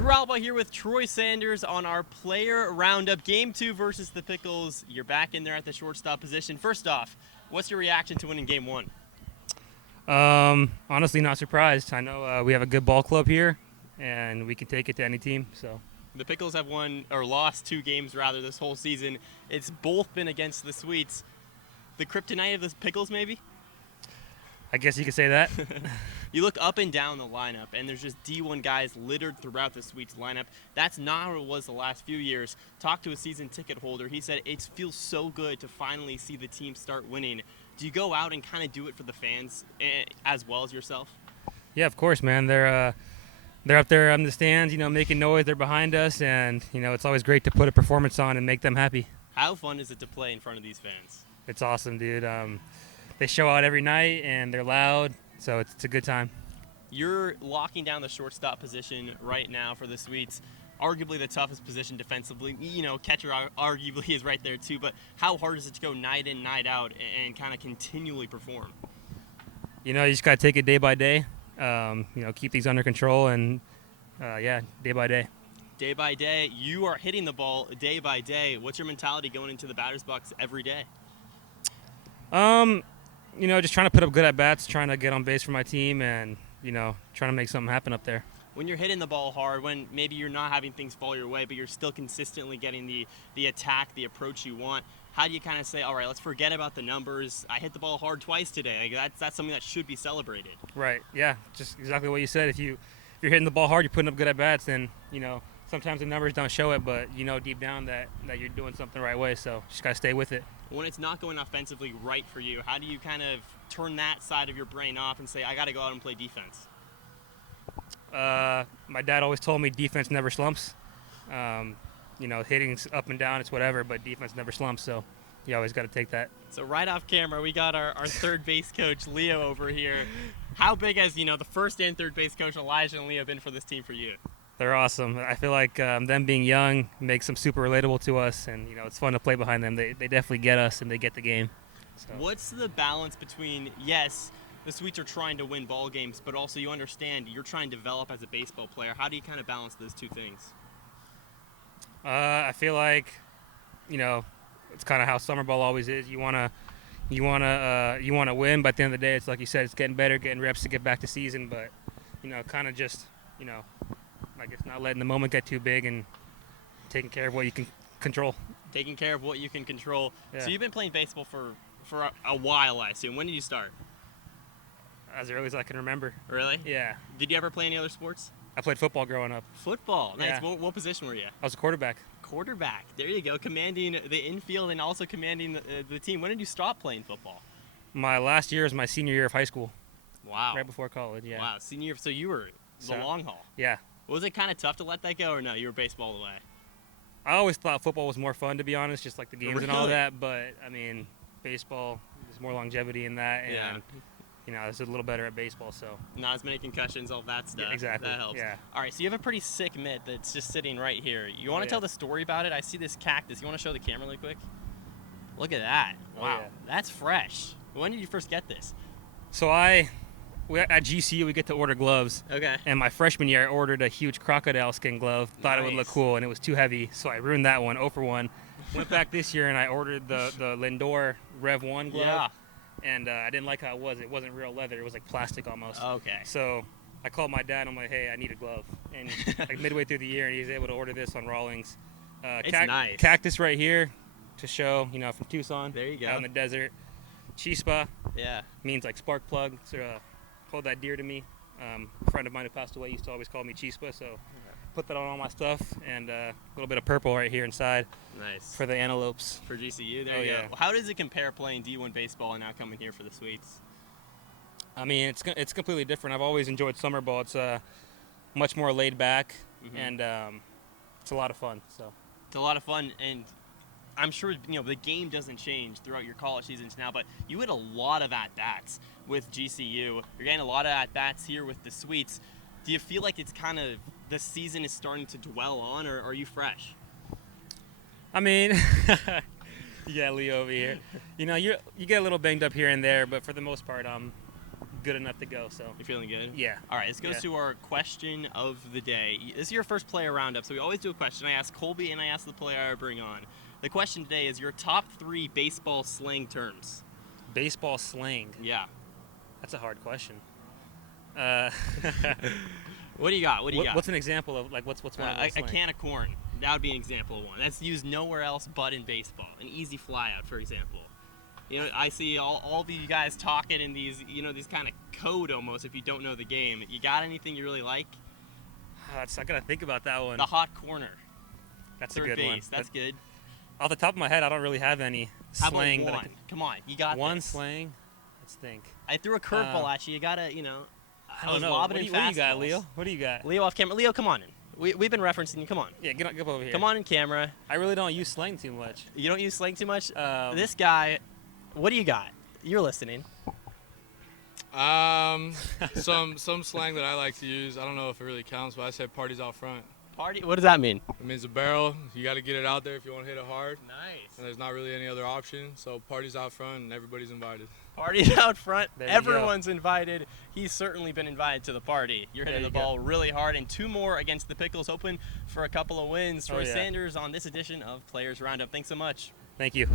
Drew Alba here with Troy Sanders on our player roundup. Game 2 versus the Pickles. You're back in there at the shortstop position. First off, what's your reaction to winning Game 1? Honestly, not surprised. I know we have a good ball club here, and we can take it to any team. So The Pickles have won, or lost 2 games rather, this whole season. It's both been against the Sweets. The kryptonite of the Pickles, maybe? I guess you could say that. You look up and down the lineup, and there's just D1 guys littered throughout the Sweets lineup. That's not how it was the last few years. Talked to a season ticket holder. He said it feels so good to finally see the team start winning. Do you go out and kind of do it for the fans as well as yourself? Yeah, of course, man. They're up there on the stands, making noise. They're behind us, and it's always great to put a performance on and make them happy. How fun is it to play in front of these fans? It's awesome, dude. They show out every night, and they're loud, so it's a good time. You're locking down the shortstop position right now for the Sweets. Arguably the toughest position defensively. Catcher arguably is right there too, but how hard is it to go night in, night out and kind of continually perform? You just got to take it day by day, keep things under control, and, day by day. Day by day, you are hitting the ball day by day. What's your mentality going into the batter's box every day? Just trying to put up good at-bats, trying to get on base for my team, and, trying to make something happen up there. When you're hitting the ball hard, when maybe you're not having things fall your way, but you're still consistently getting the attack, the approach you want, how do you kind of say, all right, let's forget about the numbers. I hit the ball hard twice today. That's something that should be celebrated. Right, yeah, just exactly what you said. If you're hitting the ball hard, you're putting up good at-bats, then, sometimes the numbers don't show it, but deep down that you're doing something the right way, so just got to stay with it. When it's not going offensively right for you, how do you kind of turn that side of your brain off and say, I got to go out and play defense? My dad always told me defense never slumps. Hitting's up and down, it's whatever, but defense never slumps, so you always got to take that. So right off camera, we got our third base coach, Leo, over here. How big has, the first and third base coach, Elijah and Leo, been for this team for you? They're awesome. I feel like them being young makes them super relatable to us, and it's fun to play behind them. They definitely get us, and they get the game. So. What's the balance between, yes, the Sweets are trying to win ball games, but also you understand you're trying to develop as a baseball player. How do you kind of balance those two things? I feel like, it's kind of how summer ball always is. You wanna win, but at the end of the day, it's like you said, it's getting better, getting reps to get back to season. But kind of just I guess not letting the moment get too big and taking care of what you can control. Taking care of what you can control. Yeah. So you've been playing baseball for a while, I assume. When did you start? As early as I can remember. Really? Yeah. Did you ever play any other sports? I played football growing up. Football. Nice. Yeah. What position were you? I was a quarterback. Quarterback. There you go. Commanding the infield and also commanding the team. When did you stop playing football? My last year was my senior year of high school. Wow. Right before college, yeah. Wow. Senior year. So you were the long haul. Yeah. Was it kind of tough to let that go, or no? You were baseball away. I always thought football was more fun, to be honest, just like the games and all Really? that. But, baseball, there's more longevity in that. And, it's a little better at baseball, so. Not as many concussions, all that stuff. Yeah, exactly. That helps. Yeah. All right, so you have a pretty sick mitt that's just sitting right here. You want to tell the story about it? I see this cactus. You want to show the camera really quick? Look at that. Wow. Oh, yeah. That's fresh. When did you first get this? So at GCU, we get to order gloves. Okay. And my freshman year, I ordered a huge crocodile skin glove. Thought it would look Nice. cool, and it was too heavy, so I ruined that one, 0 for 1. Went back this year, and I ordered the Lindor Rev 1 glove. Yeah. And I didn't like how it was. It wasn't real leather. It was like plastic almost. Okay. So I called my dad. I'm like, hey, I need a glove. And like midway through the year, and he was able to order this on Rawlings. It's nice. Cactus right here to show, from Tucson. There you go. Out in the desert. Chispa Yeah. means like spark plug. So hold that dear to me. A friend of mine who passed away used to always call me Chispa. So put that on all my stuff. And a little bit of purple right here inside. Nice. For the antelopes. For GCU, there Oh, you go. yeah. How does it compare playing D1 baseball and now coming here for the Sweets? It's completely different. I've always enjoyed summer ball. It's much more laid back, and it's a lot of fun. So It's a lot of fun, and I'm sure the game doesn't change throughout your college seasons now, but you had a lot of at-bats with GCU. You're getting a lot of at-bats here with the Sweets. Do you feel like it's kind of the season is starting to dwell on, or are you fresh? you got Leo over here. You get a little banged up here and there, but for the most part, I'm good enough to go. So You're feeling good? yeah. All right, this goes Yeah. to our question of the day. This is your first player roundup, so we always do a question. I ask Colby and I ask the player I bring on. The question today is your top 3 baseball slang terms. Baseball slang. Yeah. That's a hard question. What do you got? What do you got? What's an example of like what's one of those a slang? can of corn. That would be an example of one. That's used nowhere else but in baseball. An easy flyout, for example. You know, I see all these guys talking in these, these kind of code almost if you don't know the game. You got anything you really like? I gotta think about that one. The hot corner. That's Third a good base. one. That's good. Off the top of my head, I don't really have any How slang about that I one? can. Come on, you got One this. slang. Let's think. I threw a curveball at you. You gotta, I I don't was know. lobbing What in do you got, fastballs. Leo? What do you got? Leo off camera. Leo, come on in. We've been referencing you. Come on. Yeah, get up over here. Come on in camera. I really don't use slang too much. You don't use slang too much? Um, This guy, what do you got? You're listening. Some slang that I like to use. I don't know if it really counts, but I say parties out front. Party? What does that mean? It means a barrel. You got to get it out there if you want to hit it hard. Nice. And there's not really any other option. So parties out front, and everybody's invited. Party out front. There you go. Everyone's invited. He's certainly been invited to the party. You're hitting There the you go. ball really hard, and 2 more against the Pickles, hoping for a couple of wins. Troy yeah. Sanders on this edition of Players Roundup. Thanks so much. Thank you.